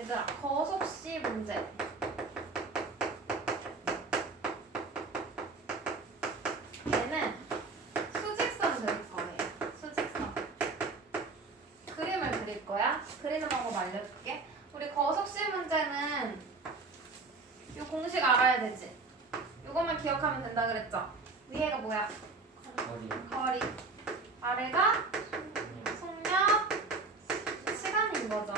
얘들아, 거속시 문제. 얘는 수직선 그릴 거예요. 수직선. 그림을 그릴 거야. 그리는 방법 알려줄게. 우리 거속시 문제는 이 공식 알아야 되지. 이것만 기억하면 된다 그랬죠? 위에가 뭐야? 거리. 아래가 속력, 시간인 거죠.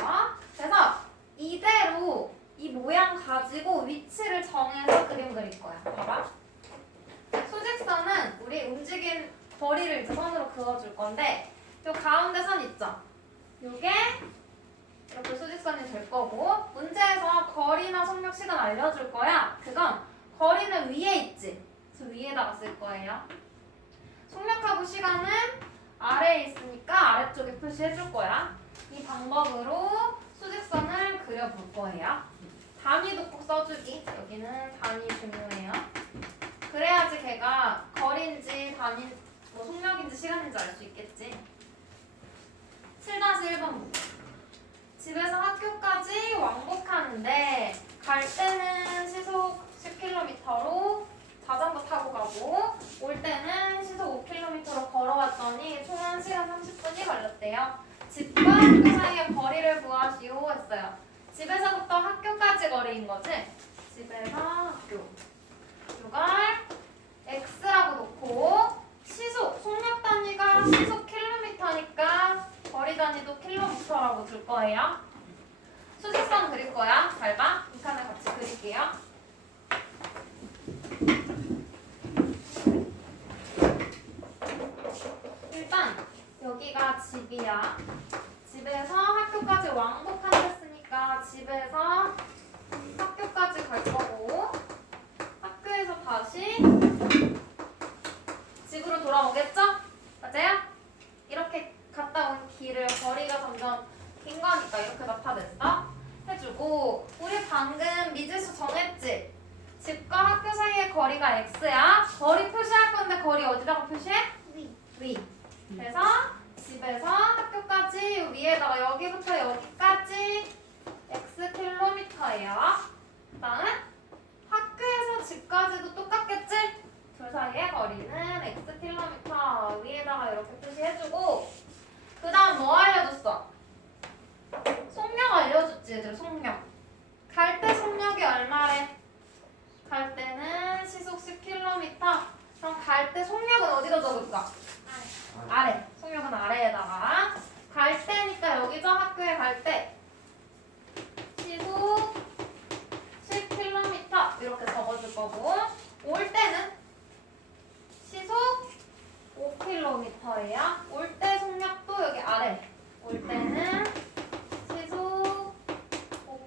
그래서 이대로 이 모양 가지고 위치를 정해서 그림 그릴 거야. 봐봐. 수직선은 우리 움직인 거리를 이제 선으로 그어줄 건데 요 가운데 선 있죠? 요게 이렇게 수직선이 될 거고 문제에서 거리나 속력, 시간 알려줄 거야. 그건 거리는 위에 있지? 그래서 위에다가 쓸 거예요. 속력하고 시간은 아래에 있으니까 아래쪽에 표시해줄 거야. 이 방법으로 수직선을 그려볼 거예요. 단위도 꼭 써주기. 여기는 단위 중요해요. 그래야지 걔가 거리인지 단위, 뭐 속력인지 시간인지 알 수 있겠지. 7-1번 집에서 학교까지 왕복하는데 갈 때는 시속 10km로 자전거 타고 가고 올 때는 시속 5km로 걸어왔더니 총 1시간 30분이 걸렸대요. 집과 학교 사이의 거리를 구하시오 했어요. 집에서부터 학교까지 거리인 거지? 집에서 학교. 이걸 x라고 놓고 시속, 속력 단위가 시속 킬로미터니까 거리 단위도 킬로미터라고 줄 거예요. 수직선 그릴 거야. 잘 봐. 이 칸을 같이 그릴게요. 일단 여기가 집이야. 집에서 학교까지 왕복한다 했으니까 집에서 학교까지 갈 거고 학교에서 다시 집으로 돌아오겠죠? 맞아요? 이렇게 갔다 온 길을 거리가 점점 긴 거니까 이렇게 나타냈어? 해주고 우리 방금 미지수 정했지? 집과 학교 사이의 거리가 x야. 거리 표시할 건데 거리 어디다가 표시해? 위. 그래서 집에서 학교까지 위에다가 여기부터 여기까지 x 킬로미터예요. 그다음 학교에서 집까지도 똑같겠지? 둘 사이의 거리는 x 킬로미터 위에다가 이렇게 표시해주고 그다음 뭐 알려줬어? 속력 알려줬지 얘들. 속력. 갈 때 속력이 얼마래? 갈 때는 시속 10km. 그럼 갈 때 속력은 어디다 적을까? 아래. 속력은 아래에다가. 갈 때니까 여기죠? 학교에 갈 때. 시속 10km 이렇게 적어줄 거고 올 때는 시속 5km예요. 올 때 속력도 여기 아래. 올 때는 시속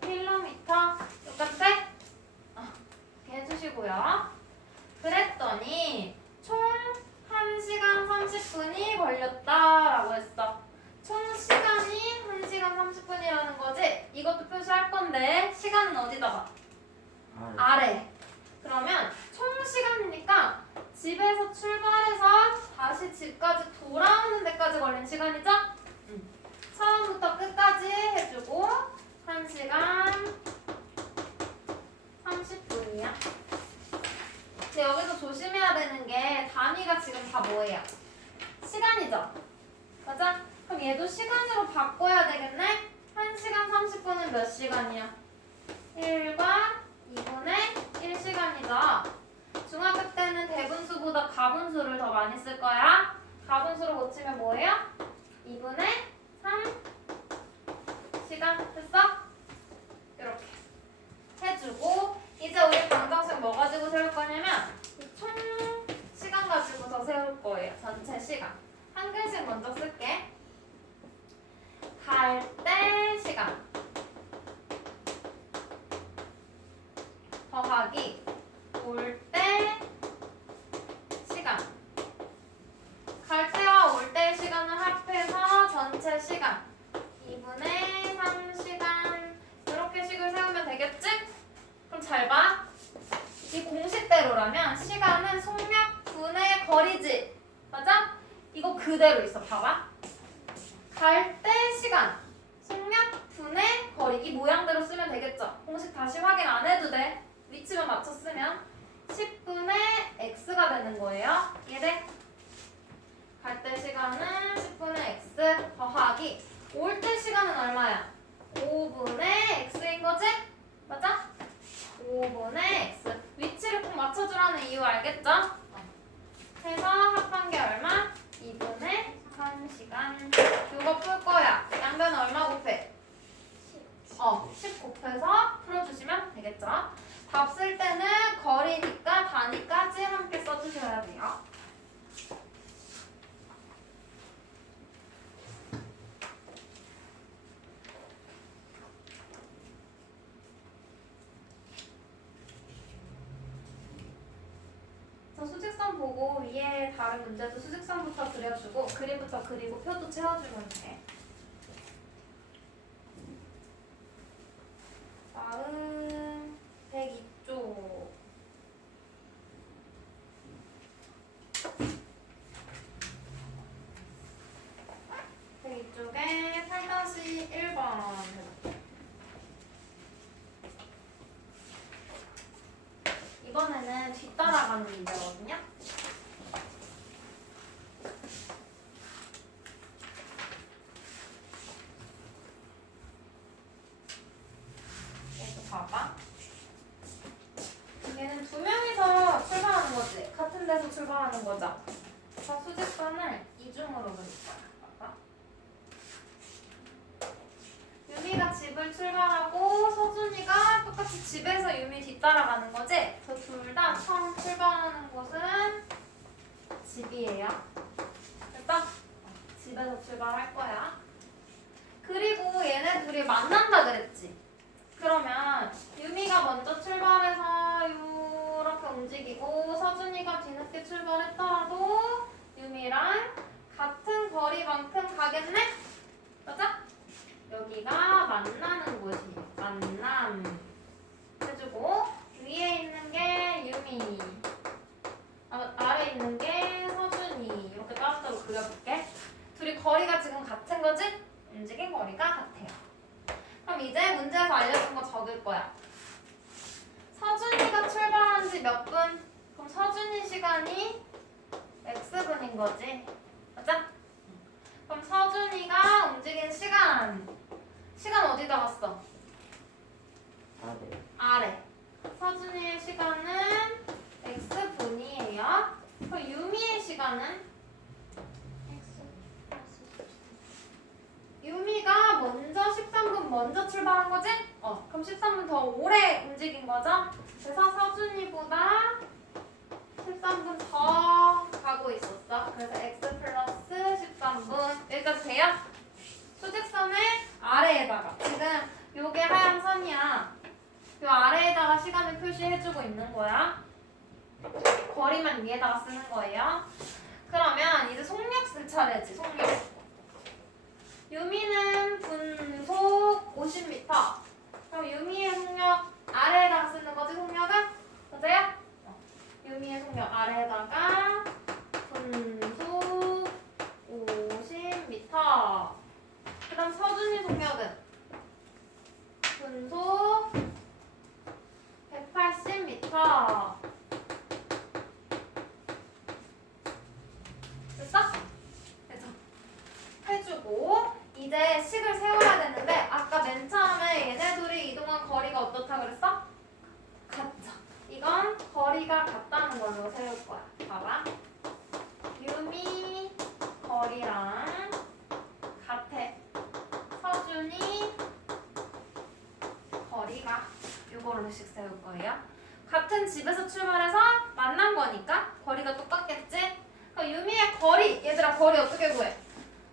5km. 똑같아? 이렇게 해주시고요. 그랬더니 총 1시간 30분이 걸렸다라고 했어. 총 시간이 1시간 30분이라는 거지? 이것도 표시할 건데 시간은 어디다가? 아래. 그러면 총 시간이니까 집에서 출발해서 다시 집까지 돌아오는 데까지 걸린 시간이죠? 처음부터 끝까지 해주고 1시간 30분이야. 근데 여기서 조심해야 되는 게 단위가 지금 다 뭐예요? 시간이죠? 맞아? 그럼 얘도 시간으로 바꿔야 되겠네? 1시간 30분은 몇 시간이야? 1과 2분의 1시간이죠. 중학교 때는 대분수보다 가분수를 더 많이 쓸 거야. 가분수로 고치면 뭐예요? 2분의 3시간 됐어? 이렇게 해주고 이제 우리 방정식 뭐 가지고 세울 거냐면 총 시간 가지고서 세울 거예요. 전체 시간. 한 글씩 먼저 쓸게. 갈 때 시간 더하기 올 때 시간. 갈 때와 올 때의 시간을 합해서 전체 시간 2분의 3시간 이렇게 식을 세우면 되겠지? 그럼 잘 봐. 이 공식대로라면 시간은 속력 분의 거리지. 맞아? 이거 그대로 있어. 봐봐. 갈 때 시간 속력 분의 거리 이 모양대로 쓰면 되겠죠? 공식 다시 확인 안 해도 돼. 위치만 맞춰 쓰면 10분의 x가 되는 거예요. 이해돼? 갈 때 시간은 10분의 x 더하기 올 때 시간은 얼마야? 5분의 x인 거지? 맞아? 5분의 x 위치를 꼭 맞춰주라는 이유 알겠죠? 해서 합한 게 얼마? 2분의 1시간 이거 풀 거야. 양변은 얼마 곱해? 10 곱해서 풀어주시면 되겠죠? 답 쓸 때는 거리니까 단위까지 함께 써주셔야 돼요. 자, 수직선 보고 위에 다른 문제도 수직선부터 그려주고 그림부터 그리고 표도 채워주면 돼. 다음 102쪽. 이쪽에 8-1번. 이번에는 뒤따라가는 문제거든요. 얘도 봐봐. 얘는 두 명이서 출발하는 거지. 같은 데서 출발하는 거죠. 자, 수직선을 이중으로 그릴 거야. 봐봐. 유미가 집을 출발하고 서준이가 똑같이 집에서 유미 뒤따라가는 거지? 저 둘 다 처음 출발하는 곳은 집이에요. 됐어? 집에서 출발할 거야. 그리고 얘네 둘이 만난다 그랬지? 그러면 유미가 먼저 출발해서 이렇게 움직이고 서준이가 뒤늦게 출발했더라도 유미랑 같은 거리만큼 가겠네? 맞아? 여기가 만나는 곳이에요. 만남 해주고 위에 있는 게 유미 아래 있는 게 서준이 이렇게 따로따로 그려볼게. 둘이 거리가 지금 같은 거지? 움직인 거리가 같아요. 그럼 이제 문제에서 알려준 거 적을 거야. 서준이가 출발한 지 몇 분? 그럼 서준이 시간이 x분인 거지. 맞아? 그럼 서준이가 움직인 시간 어디다 갔어? 아래. 서준이의 시간은 x분이에요. 그럼 유미의 시간은? 유미가 먼저 13분 먼저 출발한 거지? 그럼 13분 더 오래 움직인 거죠? 그래서 서준이보다 13분 더 가고 있었어. 그래서 x 플러스 13분 여기까지 돼요? 수직선의 아래에다가 지금 요게 하얀 선이야. 요 아래에다가 시간을 표시해주고 있는 거야. 거리만 위에다가 쓰는 거예요. 그러면 이제 속력 쓸 차례지. 속력. 유미는 분속 50m. 그럼 유미의 속력 아래에다가 쓰는 거지. 속력은? 맞아요? 유미의 속력 아래에다가 분속 50m. 그 다음 서준이 속력은 분속 180m. 됐어? 됐어. 해주고 이제 식을 세워야 되는데 아까 맨 처음에 얘네 둘이 이동한 거리가 어떻다 그랬어? 같죠. 이건 거리가 같다는 걸로 세울 거야. 봐봐. 유미 거리랑 같아. 서준이 거리가 이걸로씩 세울 거예요. 같은 집에서 출발해서 만난 거니까 거리가 똑같겠지? 그럼 유미의 거리, 얘들아 거리 어떻게 구해?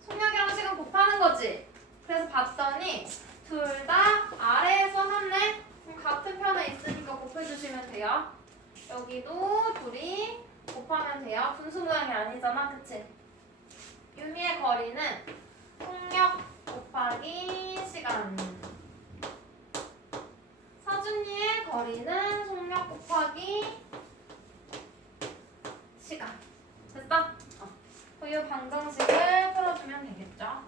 속력이랑 시간 곱하는 거지? 그래서 봤더니 둘 다 아래에 써놨네? 그럼 같은 편에 있으니까 곱해주시면 돼요. 여기도 둘이 곱하면 돼요. 분수 모양이 아니잖아, 그치? 유미의 거리는 속력 곱하기 시간. 서준이의 거리는 속력 곱하기 시간. 됐어? 이 방정식을 풀어주면 되겠죠?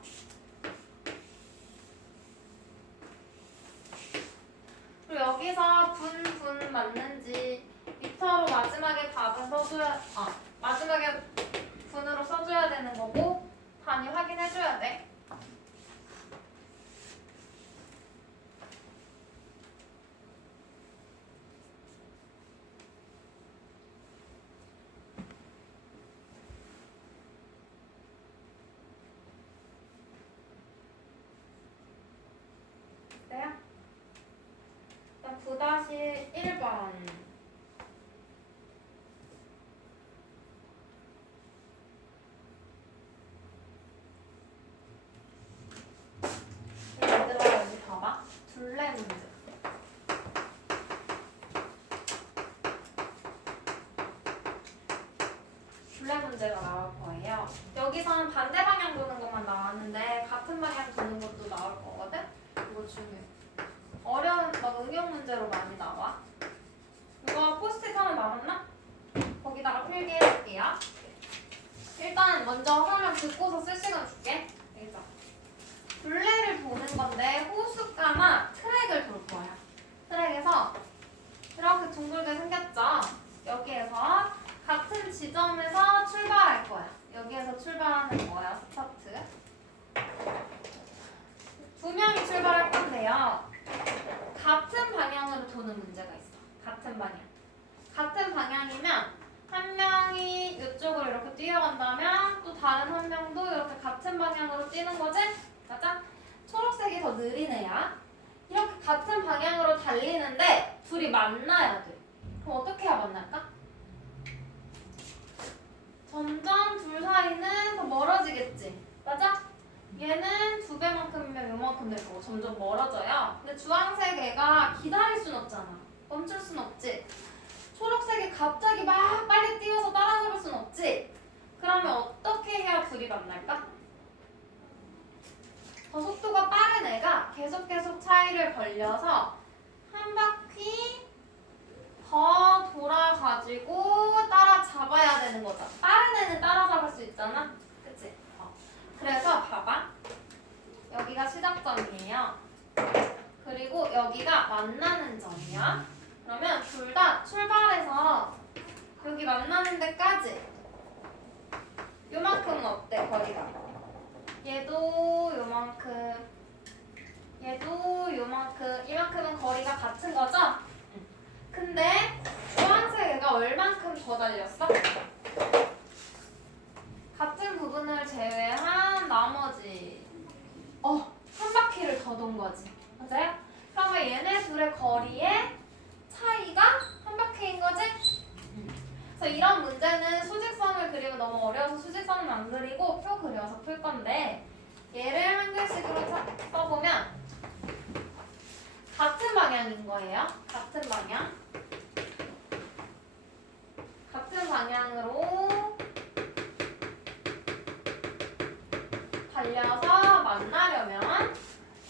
분 맞는지 미터로 마지막에 답은 써줘야 마지막에 분으로 써줘야 되는 거고 단위 확인해줘야 돼. 됐어요? 일단 9-1번 얘들아 여기 봐봐. 둘레 문제. 둘레 문제가 나올 거예요. 여기서는 반대 방향 도는 것만 나왔는데 같은 방향 도는 것도 나올 거거든? 이거 중요해. 어려운 막 응용 문제로 많이 나와. 이거 포스트잇 하나 남았나? 거기다가 필기해줄게요. 일단 먼저 설명 듣고서 쓸 시간 줄게. 알겠죠? 둘레를 도는 건데 호숫가나 트랙을 돌 거야. 트랙에서 이렇게 둥글게 생겼죠? 여기에서 같은 지점에서 출발할 거야. 여기에서 출발하는 거야, 스타트. 두 명이 출발할 건데요. 같은 방향으로 도는 문제가 있어. 같은 방향. 같은 방향이면 한 명이 이쪽으로 이렇게 뛰어간다면 또 다른 한 명도 이렇게 같은 방향으로 뛰는 거지? 맞아? 초록색이 더 느린 애야. 이렇게 같은 방향으로 달리는데 둘이 만나야 돼. 그럼 어떻게 해야 만날까? 점점 둘 사이는 더 멀어지겠지. 맞아? 얘는 2배만큼이면 요만큼 될 거고 점점 멀어져요. 근데 주황색 애가 기다릴 순 없잖아. 멈출 순 없지. 초록색이 갑자기 막 빨리 뛰어서 따라잡을 순 없지. 그러면 어떻게 해야 둘이 만날까? 더 속도가 빠른 애가 계속 차이를 벌려서 한 바퀴 더 돌아가지고 따라잡아야 되는 거죠. 빠른 애는 따라잡을 수 있잖아. 그치? 그래서 봐봐. 여기가 시작점이에요. 그리고 여기가 만나는 점이야. 그러면 둘 다 출발해서 여기 만나는 데까지 요만큼은 어때? 거리가. 얘도 요만큼, 얘도 요만큼, 이만큼은 거리가 같은 거죠? 근데 주황색 애가 얼만큼 더 달렸어? 같은 부분을 제외한 나머지 한 바퀴를 더 돈 거지. 맞아요? 그러면 얘네 둘의 거리의 차이가 한 바퀴인 거지? 그래서 이런 문제는 수직선을 그리면 너무 어려워서 수직선은 안 그리고 표 그려서 풀 건데 얘를 한글식으로 써보면 같은 방향인 거예요. 같은 방향. 같은 방향으로 달려서 만나려면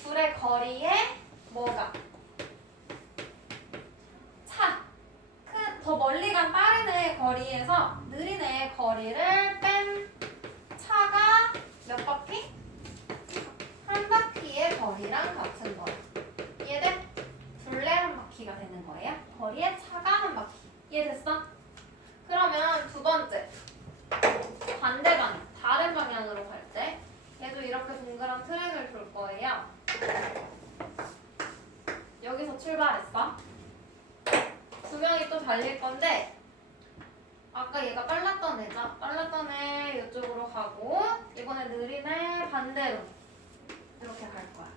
둘의 거리에 뭐가? 더 멀리 간 빠른 애의 거리에서 느린 애의 거리를 뺀 차가 몇 바퀴? 한 바퀴의 거리랑 같은 거야. 이해돼? 둘레 한 바퀴가 되는 거예요. 거리의 차가 한 바퀴. 이해됐어? 그러면 두 번째. 반대 방향. 다른 방향으로 갈 때 얘도 이렇게 동그란 트랙을 돌 거예요. 여기서 출발했어. 두 명이 또 달릴 건데 아까 얘가 빨랐던 애죠? 빨랐던 애 이쪽으로 가고 이번에 느린 애 반대로 이렇게 갈 거야.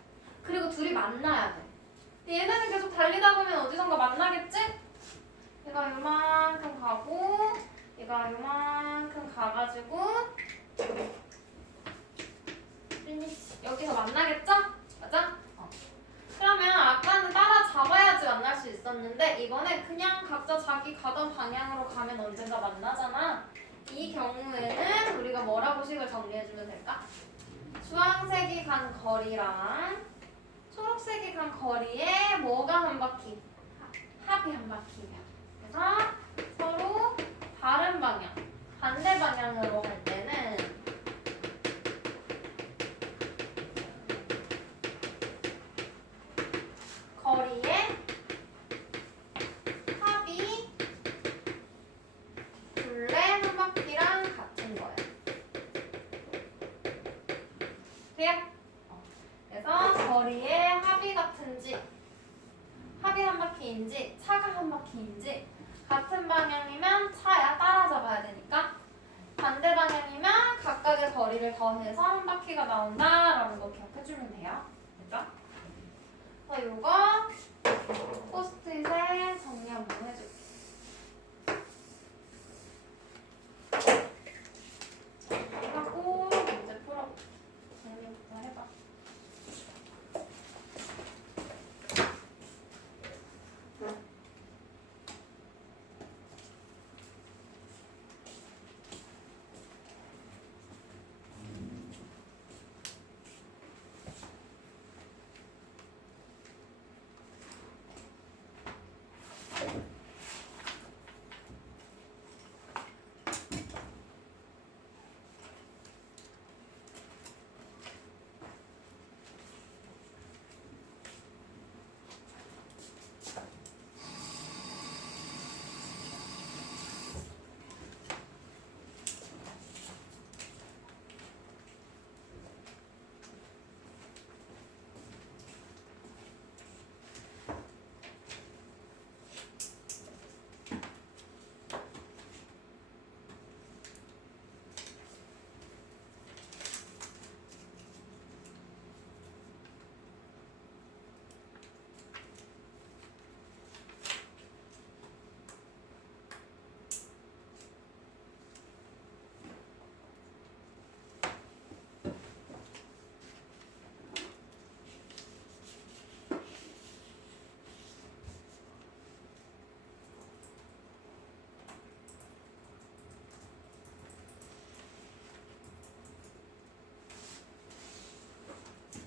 그리고 둘이 만나야 돼. 근데 얘네는 계속 달리다 보면 어디선가 만나겠지? 얘가 요만큼 가고 얘가 요만큼 가가지고 여기서 만나겠죠? 맞아? 그러면 아까는 따라잡아야지 만날 수 있었는데 이번에 그냥 각자 자기 가던 방향으로 가면 언젠가 만나잖아. 이 경우에는 우리가 뭐라고 식을 정리해주면 될까? 주황색이 간 거리랑 초록색이 간 거리에 뭐가 한 바퀴? 합이 한 바퀴야. 그래서 서로 다른 방향, 반대 방향으로 갈 때는 거리에 바퀴인지 차가 한 바퀴인지 같은 방향이면 차야 따라잡아야 되니까 반대 방향이면 각각의 거리를 더해서 한 바퀴가 나온다라는 거 기억해주면 돼요. 됐죠? 자, 요거 포스트잇에 정리 한번 해줄게. 정리하고 문제 풀어볼게. 정리부터 해봐.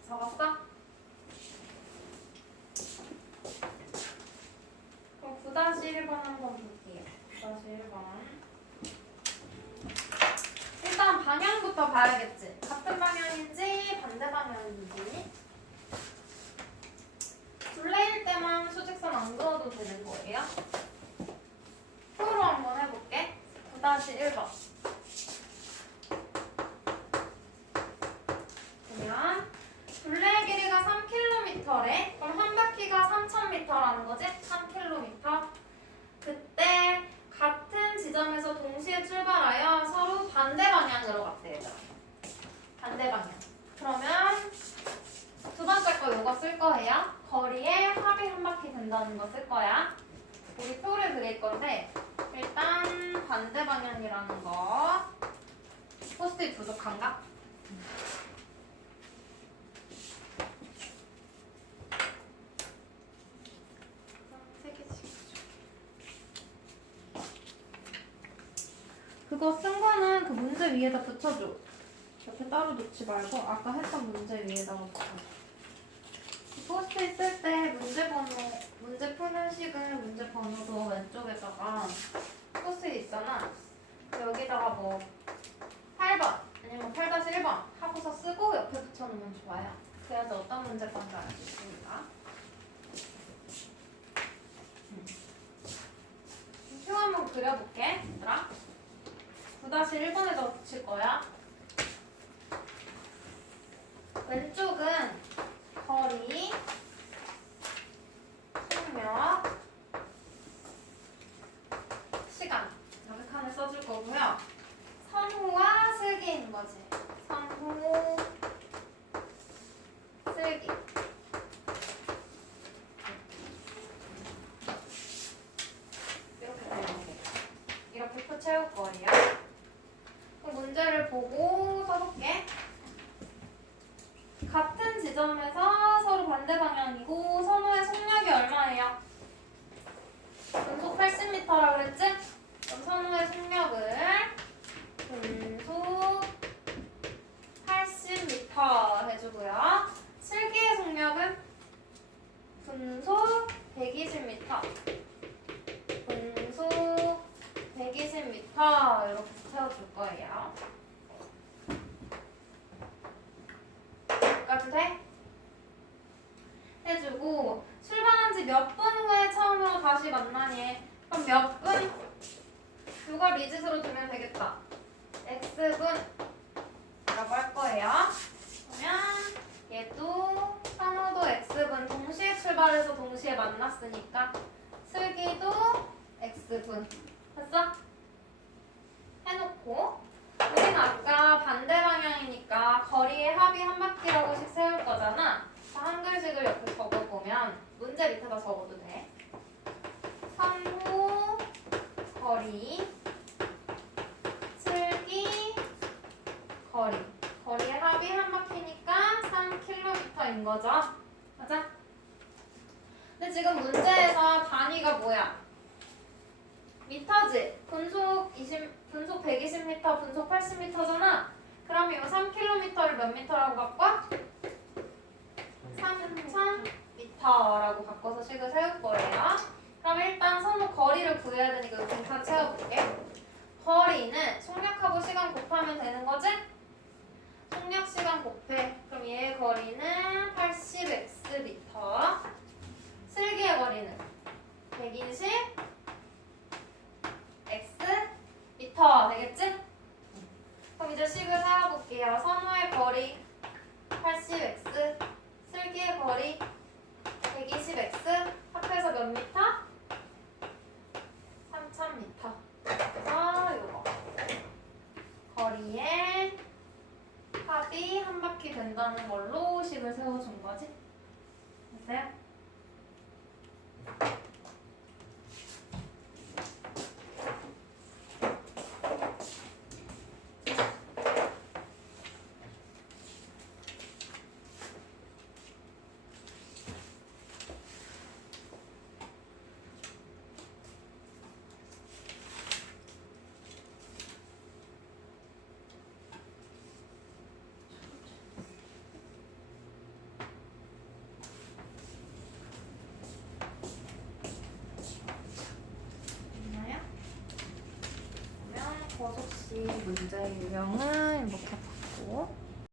적었어? 그럼 9-1번 한번 볼게요. 9-1번. 일단 방향부터 봐야겠지. 같은 방향인지 반대 방향인지. 둘레일 때만 수직선 안 그어도 되는 거예요. 표로 한번 해볼게. 9-1번. 보면 둘레의 길이가 3km래. 그럼 한 바퀴가 3000m라는 거지? 3km. 그때 같은 지점에서 동시에 출발하여 서로 반대 방향으로 갔대, 얘들아. 반대 방향. 그러면 두 번째 거 이거 쓸 거예요. 거리에 합이 한 바퀴 된다는 거 쓸 거야. 우리 표를 그릴 건데 일단 반대 방향이라는 거. 포스트잇 부족한가? 그거 쓴 거는 그 문제 위에다 붙여줘. 옆에 따로 놓지 말고 아까 했던 문제 위에다가 붙여줘. 포스트잇 쓸 때 문제 번호, 문제 푸는 식은 문제 번호도 왼쪽에다가 포스트잇 있잖아. 여기다가 뭐 8번 아니면 8-1번 하고서 쓰고 옆에 붙여놓으면 좋아요. 그래서 어떤 문제 건지 알 수 있으니까. 표 한번 그려볼게, 얘들아. 9-1번에다 붙일 거야. 왼쪽은 거리, 속력, 시간 이렇게 칸을 써줄 거고요. 선호와 슬기인 거지. 선호, 슬기. 이렇게 되는 게 이렇게 표 채울 거예요. 그럼 문제를 보고 써볼게. 같은 지점에서 서로 반대 방향이고 선호의 속력이 얼마예요? 분속 80m라고 그랬지? 그럼 선호의 속력을 분속 80m 해주고요. 슬기의 속력은 분속 120m. 분속 120m 이렇게 채워줄 거예요. 여기까지 돼? 해주고 출발한 지 몇 분 후에 처음으로 다시 만나니? 그럼 몇 분? 이걸 미지수로 두면 되겠다. X분 라고 할 거예요. 그러면 얘도 선호도 X분 동시에 출발을 근처에서 동시에 만났으니까 슬기도 x분. 됐어? 해놓고 우리는 아까 반대 방향이니까 거리의 합이 한 바퀴라고씩 세울 거잖아. 한글식을 옆에 적어보면 문제 밑에다 적어도 돼. 선후 거리 슬기 거리. 거리의 합이 한 바퀴니까 3km인 거죠. 맞아? 근데 지금 문제에서 단위가 뭐야? 미터지. 분속 120m, 분속 80m잖아. 그럼 이 3km를 몇 미터라고 바꿔? 3000m라고 바꿔서 식을 세울 거예요. 그럼 일단 선호 거리를 구해야 되니까 이거 등차 채워볼게. 거리는 속력하고 시간 곱하면 되는 거지? 속력 시간 곱해. 그럼 얘의 거리는 80x m. 슬기의 거리는 120 x m 되겠지? 그럼 이제 식을 세워볼게요. 선호의 거리 80x, 슬기의 거리 120x, 합해서 몇 미터? 3000m. 그래서 요거 거리에 합이 한 바퀴 된다는 걸로 식을 세워준 거지. 됐어요? 버섯씨 문제 유형은 이렇게 봤고